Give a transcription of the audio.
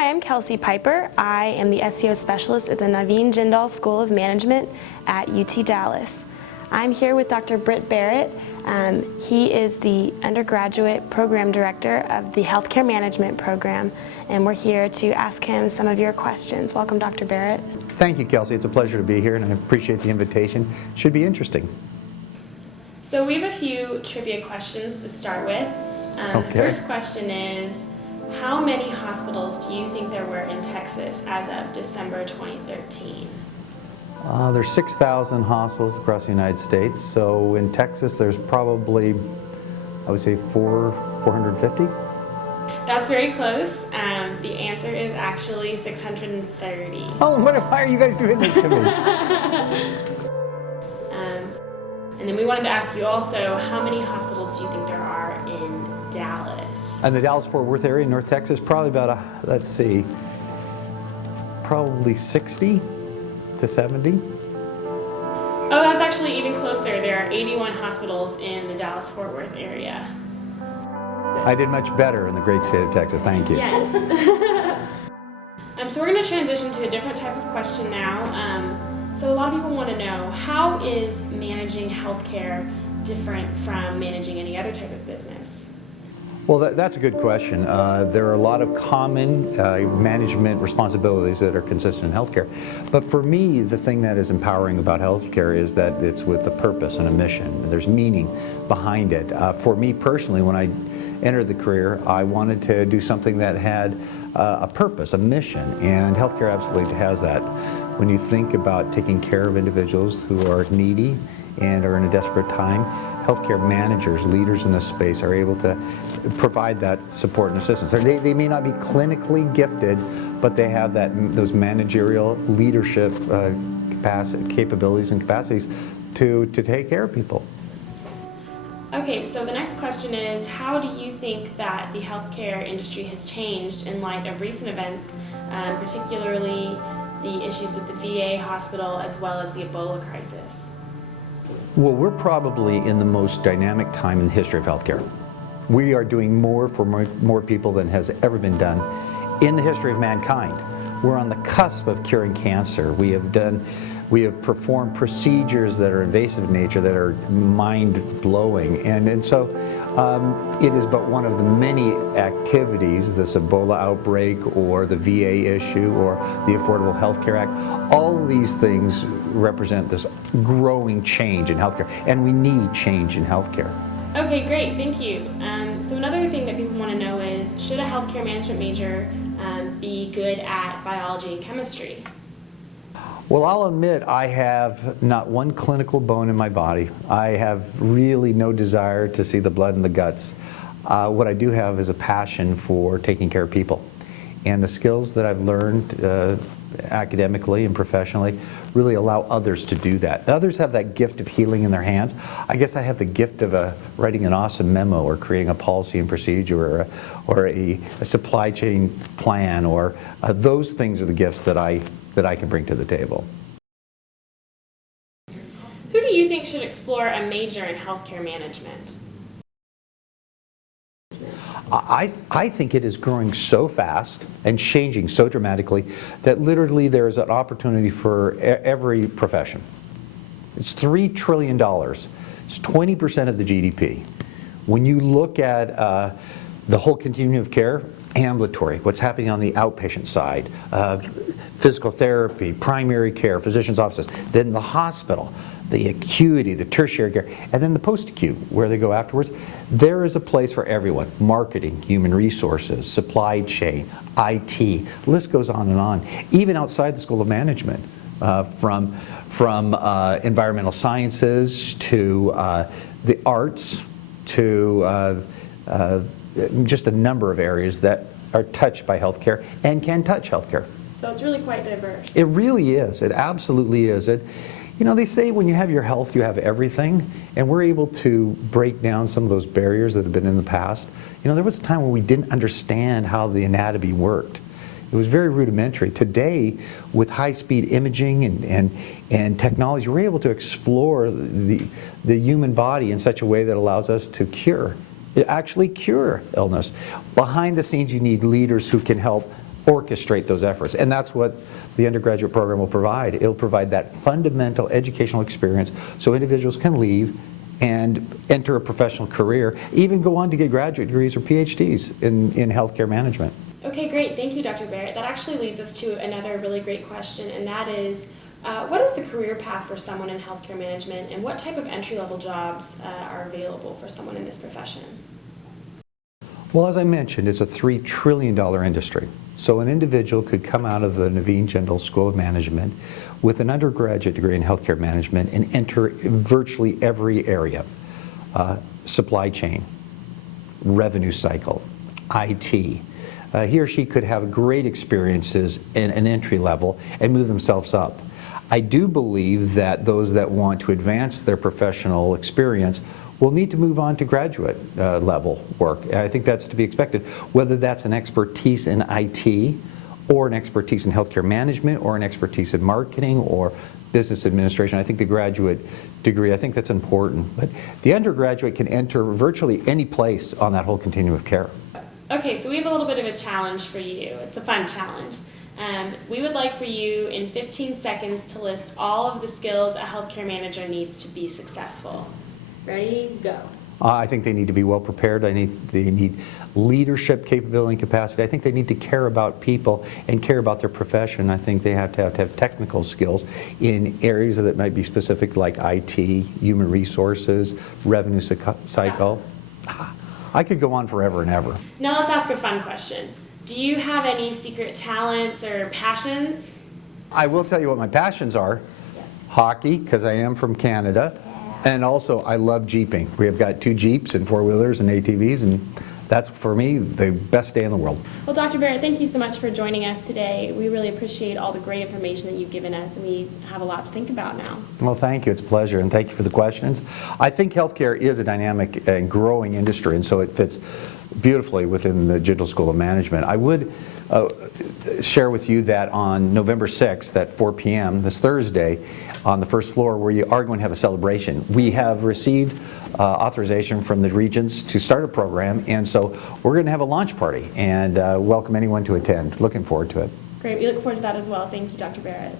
Hi, I'm Kelsey Piper. I am the SEO specialist at the Naveen Jindal School of Management at UT Dallas. I'm here with Dr. Britt Berrett. He is the undergraduate program director of the healthcare management program, and we're here to ask him some of your questions. Welcome, Dr. Berrett. Thank you, Kelsey. It's a pleasure to be here, and I appreciate the invitation. Should be interesting. So we have a few trivia questions to start with. The first question is, how many hospitals do you think there were in Texas as of December 2013? There's 6,000 hospitals across the United States, so in Texas there's probably, I would say, 450. That's very close. The answer is actually 630. Oh, why are you guys doing this to me? And then we wanted to ask you also, how many hospitals do you think there are in Dallas? In the Dallas-Fort Worth area, North Texas, probably about, let's see, probably 60 to 70. Oh, that's actually even closer. There are 81 hospitals in the Dallas-Fort Worth area. I did much better in the great state of Texas, thank you. Yes. So we're going to transition to a different type of question now. So a lot of people want to know, how is managing healthcare different from managing any other type of business? Well, that's a good question. There are a lot of common management responsibilities that are consistent in healthcare. But for me, the thing that is empowering about healthcare is that it's with a purpose and a mission. There's meaning behind it. For me personally, when I entered the career, I wanted to do something that had a purpose, a mission, and healthcare absolutely has that. When you think about taking care of individuals who are needy and are in a desperate time, healthcare managers, leaders in this space, are able to provide that support and assistance. They may not be clinically gifted, but they have those managerial leadership capabilities and capacities to take care of people. Okay, so the next question is, how do you think that the healthcare industry has changed in light of recent events, particularly the issues with the VA hospital as well as the Ebola crisis? Well, we're probably in the most dynamic time in the history of healthcare. We are doing more for more people than has ever been done in the history of mankind. We're on the cusp of curing cancer. We have performed procedures that are invasive in nature, that are mind-blowing, and so it is but one of the many activities, this Ebola outbreak or the VA issue or the Affordable Health Care Act. All of these things represent this growing change in healthcare, and we need change in healthcare. Okay, great, thank you. So another thing that people want to know is, should a healthcare management major be good at biology and chemistry? Well, I'll admit I have not one clinical bone in my body. I have really no desire to see the blood in the guts. What I do have is a passion for taking care of people. And the skills that I've learned academically and professionally really allow others to do that. Others have that gift of healing in their hands. I guess I have the gift of writing an awesome memo or creating a policy and procedure or a supply chain plan, or those things are the gifts that I can bring to the table. Who do you think should explore a major in healthcare management? I think it is growing so fast and changing so dramatically that literally there is an opportunity for every profession. It's $3 trillion. It's 20% of the GDP. When you look at the whole continuum of care, ambulatory, what's happening on the outpatient side, physical therapy, primary care, physician's offices, then the hospital, the acuity, the tertiary care, and then the post-acute, where they go afterwards. There is a place for everyone. Marketing, human resources, supply chain, IT, list goes on and on. Even outside the School of Management, from environmental sciences to the arts to just a number of areas that are touched by healthcare and can touch healthcare. So it's really quite diverse. It really is. It absolutely is. You know, they say when you have your health, you have everything, and we're able to break down some of those barriers that have been in the past. You know, there was a time when we didn't understand how the anatomy worked. It was very rudimentary. Today, with high-speed imaging and technology, we're able to explore the human body in such a way that allows us to actually cure illness. Behind the scenes, you need leaders who can help orchestrate those efforts. And that's what the undergraduate program will provide. It'll provide that fundamental educational experience so individuals can leave and enter a professional career, even go on to get graduate degrees or PhDs in healthcare management. Okay, great. Thank you, Dr. Berrett. That actually leads us to another really great question, and that is, what is the career path for someone in healthcare management, and what type of entry-level jobs are available for someone in this profession? Well, as I mentioned, it's a $3 trillion industry. So an individual could come out of the Naveen Jindal School of Management with an undergraduate degree in healthcare management and enter virtually every area. Supply chain, revenue cycle, IT. He or she could have great experiences in an entry level and move themselves up. I do believe that those that want to advance their professional experience will need to move on to graduate level work. I think that's to be expected, whether that's an expertise in IT or an expertise in healthcare management or an expertise in marketing or business administration. I think the graduate degree, I think that's important. But the undergraduate can enter virtually any place on that whole continuum of care. Okay, so we have a little bit of a challenge for you. It's a fun challenge. We would like for you in 15 seconds to list all of the skills a healthcare manager needs to be successful. Ready, go. I think they need to be well prepared. They need leadership capability and capacity. I think they need to care about people and care about their profession. I think they have to have technical skills in areas that might be specific, like IT, human resources, revenue cycle. Yeah. I could go on forever and ever. Now let's ask a fun question. Do you have any secret talents or passions? I will tell you what my passions are. Yeah. Hockey, because I am from Canada. And also, I love Jeeping. We have got 2 Jeeps and 4-wheelers and ATVs, and that's, for me, the best day in the world. Well, Dr. Berrett, thank you so much for joining us today. We really appreciate all the great information that you've given us, and we have a lot to think about now. Well, thank you. It's a pleasure, and thank you for the questions. I think healthcare is a dynamic and growing industry, and so it fits beautifully within the Jindal School of Management. I would share with you that on November 6th at 4 p.m., this Thursday, on the first floor, we are going to have a celebration. We have received authorization from the Regents to start a program, and so we're going to have a launch party and welcome anyone to attend. Looking forward to it. Great. We look forward to that as well. Thank you, Dr. Berrett.